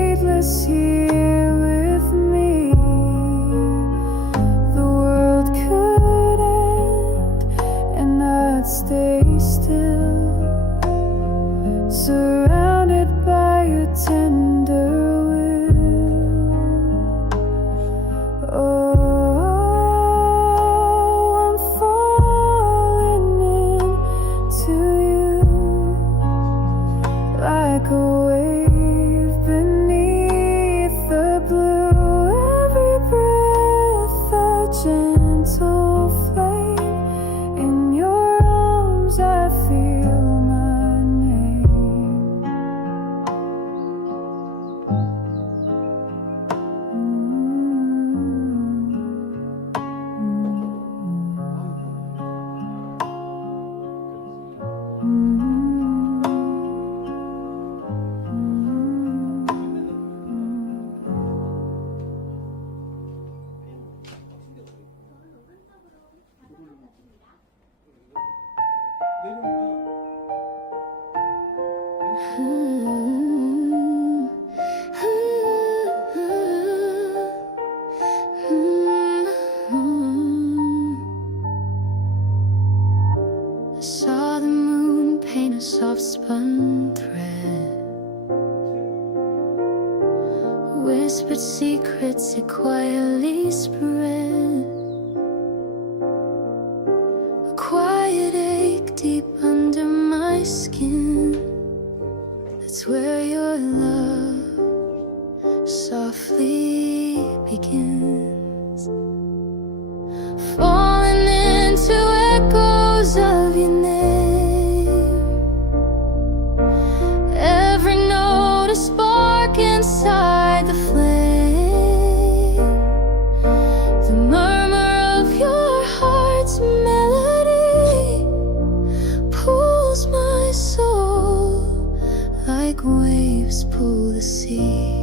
weightless here with me. The world could end and I'd stay still, surrounded by your tender will. Oh, I'm falling into you like a wave beneath the blue. Every breath a gentle flame. In your arms I feel my name. I saw the moon paint a soft spun thread, whispered secrets it quietly spread. A quiet ache deep under my skin. That's where your love softly begins. Falling into echoes of your name. Every note a spark inside the flame. The murmur of your heart's melody pulls my soul like waves pull the sea.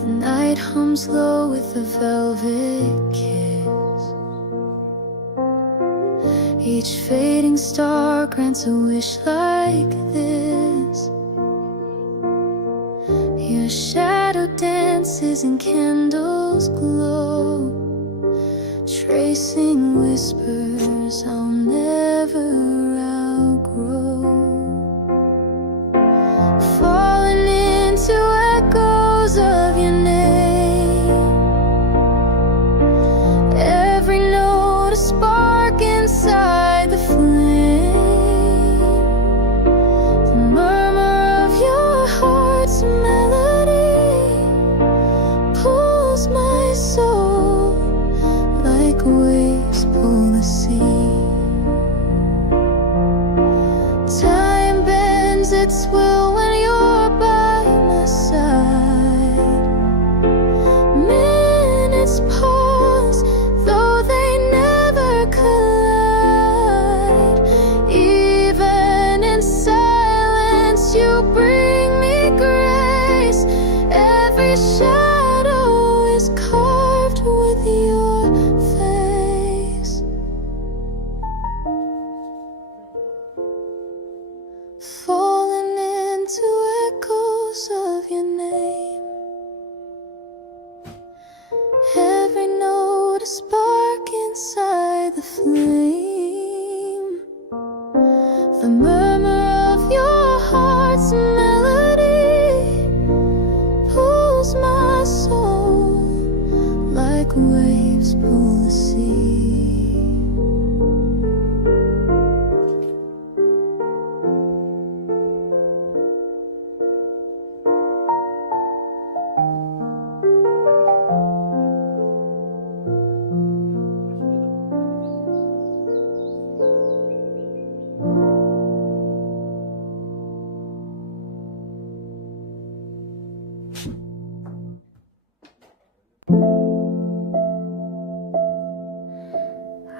The night hums low with a velvet kiss. Each fading star grants a wish like this. Your shadow dances and candles glow, tracing whispers I'll never outgrow. Falling into echoes of your name. Every note a spark inside the flame. The murmur of your heart's melody pulls my soul like waves pull the sea. Time bends its will when you're by my side. Minutes pause, though they never collide. Even in silence, you bring me grace. Every shadow is carved with your face. Falling into echoes of your name. Every note a spark inside the flame. The murmur of your heart's melody pulls my soul like waves pull the sea.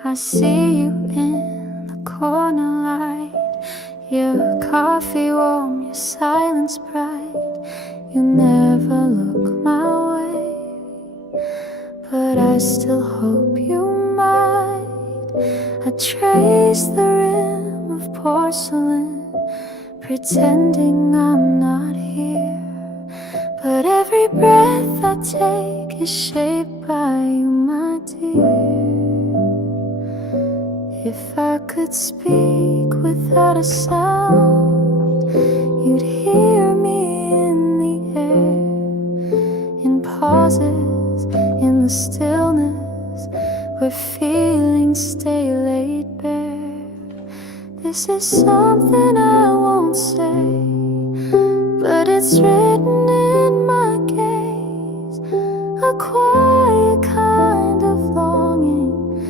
I see you in the corner light. Your coffee warm, your silence bright. You never look my way, but I still hope you might. I trace the rim of porcelain, pretending I'm not here. But every breath I take is shaped by you, my dear. If I could speak without a sound, you'd hear me in the air, in pauses, in the stillness, where feelings stay laid bare. This is something I won't say, but it's written in my gaze, a quiet kind of longing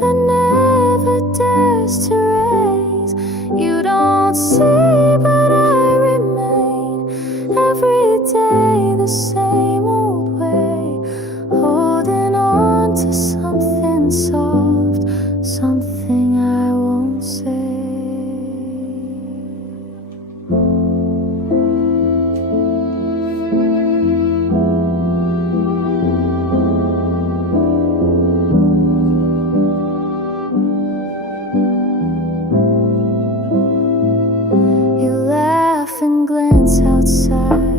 that never dares to raise. You don't see, but I remain every day the same old way, holding on to something soft, something I won't say. And glance outside,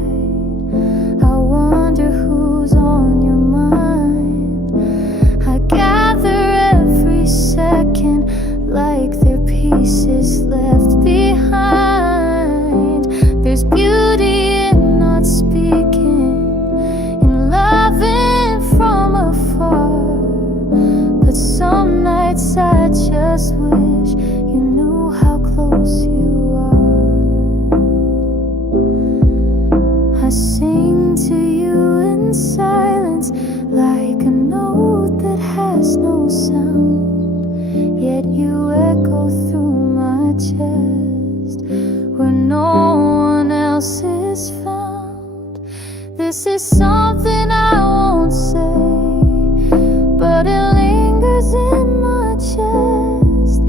I wonder who's on your mind. I gather every second like they're pieces left behind. There's beauty in not speaking, in loving from afar, but some nights I just wish you knew how close you are. I sing to you in silence, like a note that has no sound, yet you echo through my chest, where no one else is found. This is something I won't say, but it lingers in my chest,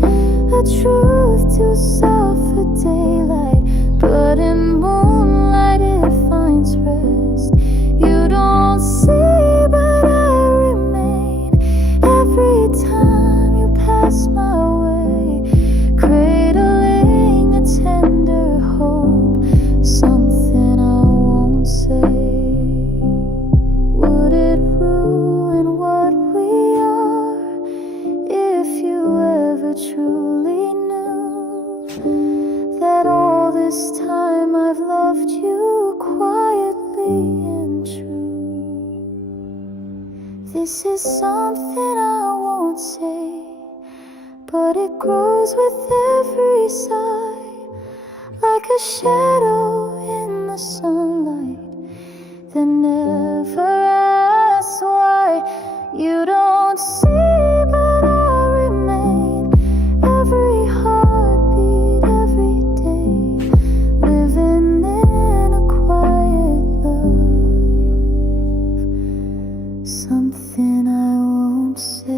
a truth too soft for daylight, but in moonlight it finds rest. You don't see, but I remain every time you pass my way, cradling a tender hope, something I won't say. Would it ruin what we are if you ever truly knew that all this time I've loved you quietly and true? This is something I won't say, but it grows with every sigh, like a shadow in the sunlight that never asks why. You don't see, but I remain every heartbeat, every day, living in a quiet love, something I won't say.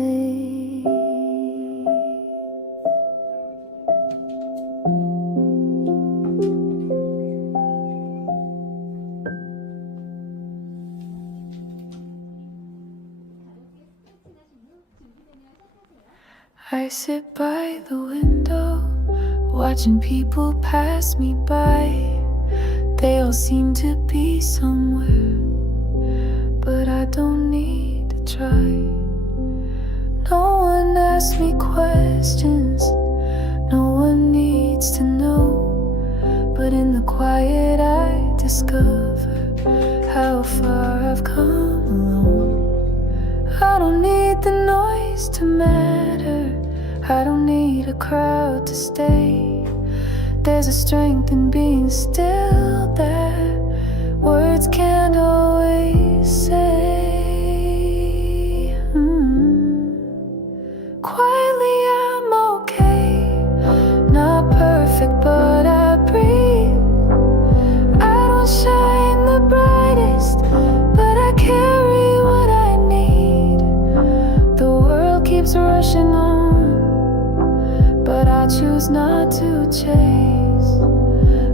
I sit by the window, watching people pass me by. They all seem to be somewhere, but I don't need to try. No one asks me questions, no one needs to know, but in the quiet I discover how far I've come alone. I don't need the noise to matter, I don't need a crowd to stay. There's a strength in being still that words can't always say. Quietly I'm okay, not perfect but I breathe. I don't shine the brightest, but I carry what I need. The world keeps rushing on, but I choose not to chase.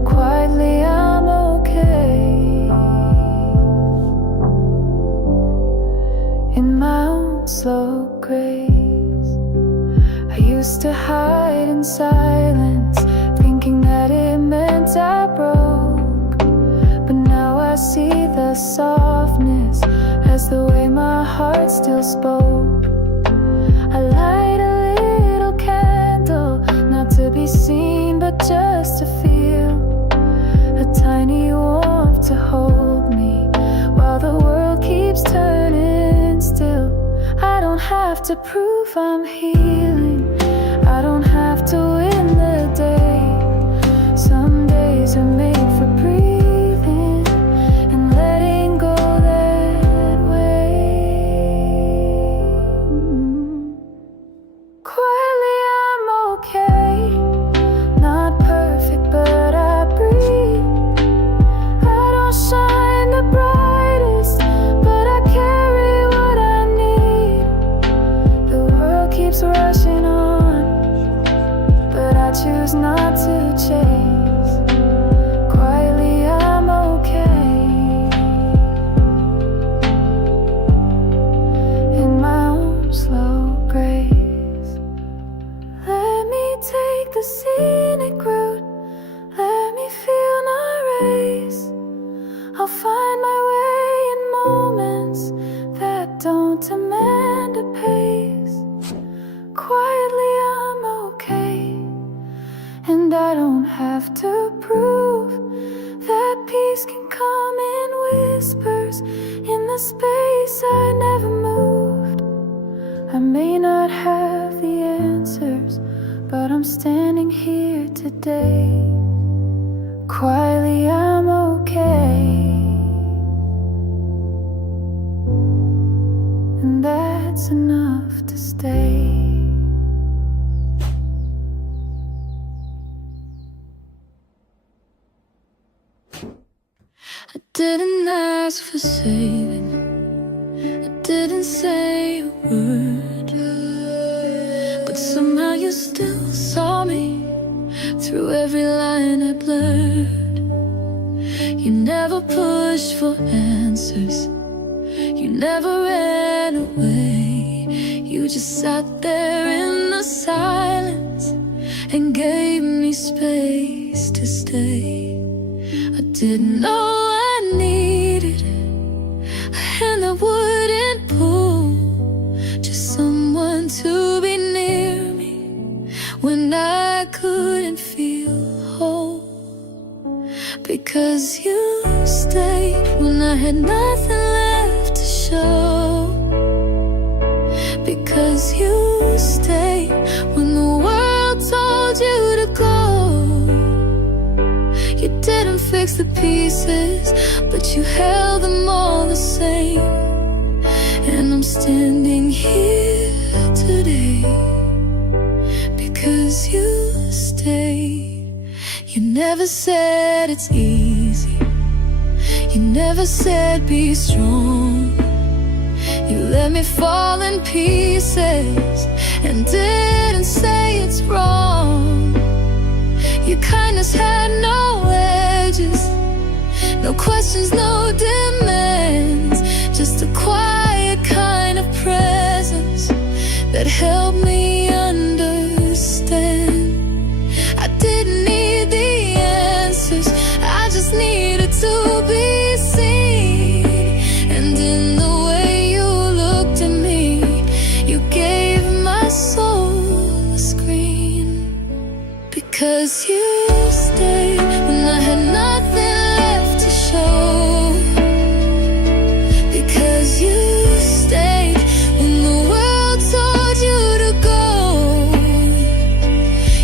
Quietly I'm okay, in my own slow grace. I used to hide in silence, thinking that it meant a softness as the way my heart still spoke. I light a little candle, not to be seen but just to feel a tiny warmth to hold me while the world keeps turning still. I don't have to prove I'm healing, I don't have to win the day. Some days are made for breathing and letting go that way. Quietly I'm okay, not perfect but I breathe. I don't shine the brightest, but I carry what I need. The world keeps rushing on, but I choose not to chase. Quietly I'm okay, in my own slow grace. Let me take the scenic route, let me feel my race. I'll find my way in moments that don't demand a pace. Quietly I'm okay, and I don't have to prove that peace can come in whispers in the space I never moved. I may not have the answers, but I'm standing here today. Quietly I'm okay, and that's enough to stay. I didn't ask for saving, I didn't say a word, but somehow you still saw me through every line I blurred. You never pushed for answers, you never ran away. You just sat there in the silence and gave me space to stay. I didn't know I needed a hand that wouldn't pull, just someone to be near me when I couldn't feel whole. Because you stayed when I had nothing left to show. Because you stayed when the world told you to go. You didn't fix the pieces, but you held them all the same. And I'm standing here today because you stayed. You never said it's easy, you never said be strong. You let me fall in pieces and didn't say it's wrong. Your kindness had no edges, no questions, no demands, just a quiet kind of presence that helped me understand. I didn't need the answers, I just needed to be seen. And in the way you looked at me, you gave my soul a screen. Because you stayed when I had nothing left to show. Because you stayed when the world told you to go.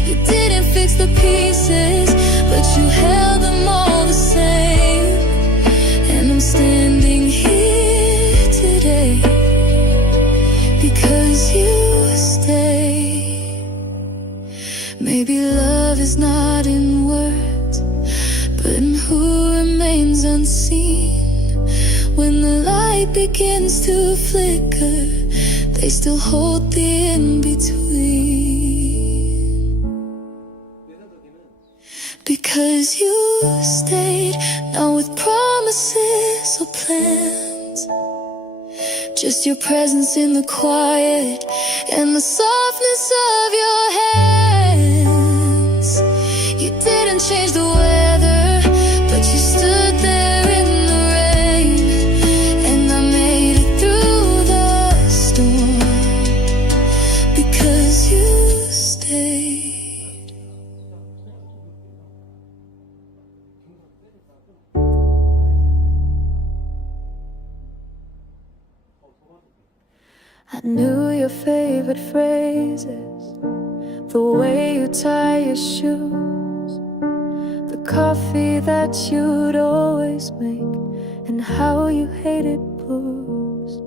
You didn't fix the pieces, but you held them all the same. And I'm standing here today because you stayed. Maybe love is not in words, but in who remains unseen. When the light begins to flicker, they still hold the in-between. Because you stayed, not with promises or plans, just your presence in the quiet and the softness of your hands. You didn't change the weather, but you stood there in the rain. I knew your favorite phrases, the way you tie your shoes, the coffee that you'd always make, and how you hated blues.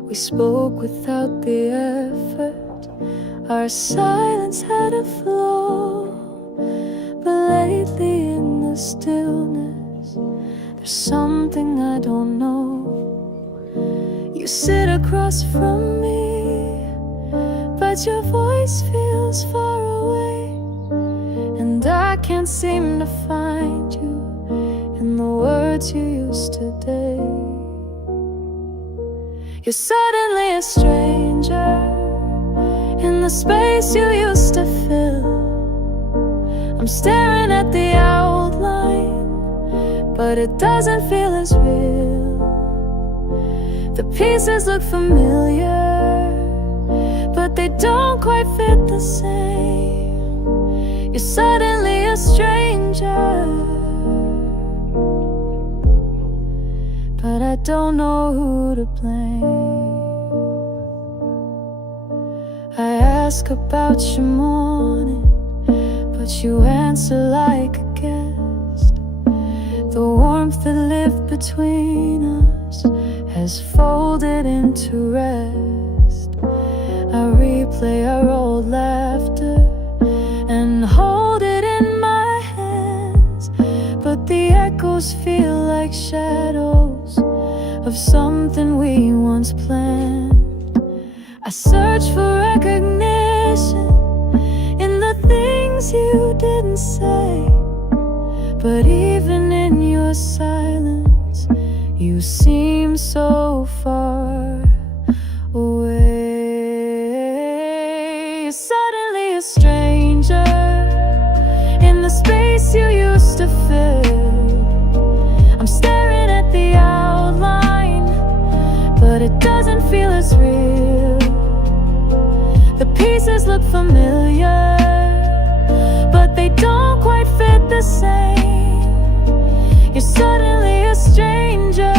We spoke without the effort, our silence had a flow. But lately in the stillness, there's something I don't know. You sit across from me, but your voice feels far away, and I can't seem to find you in the words you used today. You're suddenly a stranger in the space you used to fill. I'm staring at the outline, but it doesn't feel as real. The pieces look familiar, but they don't quite fit the same. You're suddenly a stranger, but I don't know who to blame. I ask about your morning, but you answer like a guest. The warmth that lived between us has folded into rest. I replay our old laughter and hold it in my hands, but the echoes feel like shadows of something we once planned. I search for recognition in the things you didn't say, but even in your silence, you seem so far away. You're suddenly a stranger in the space you used to fill. I'm staring at the outline, but it doesn't feel as real. The pieces look familiar, but they don't quite fit the same. You're suddenly a stranger,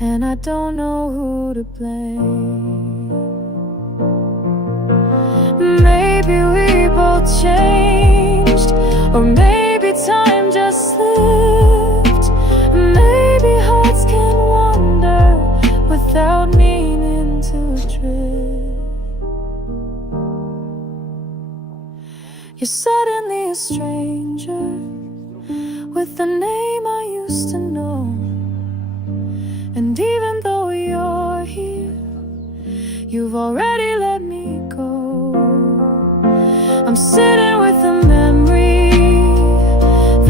and I don't know who to blame. Maybe we both changed, or maybe time just slipped. Maybe hearts can wander without meaning to drift. You're suddenly a stranger with the name I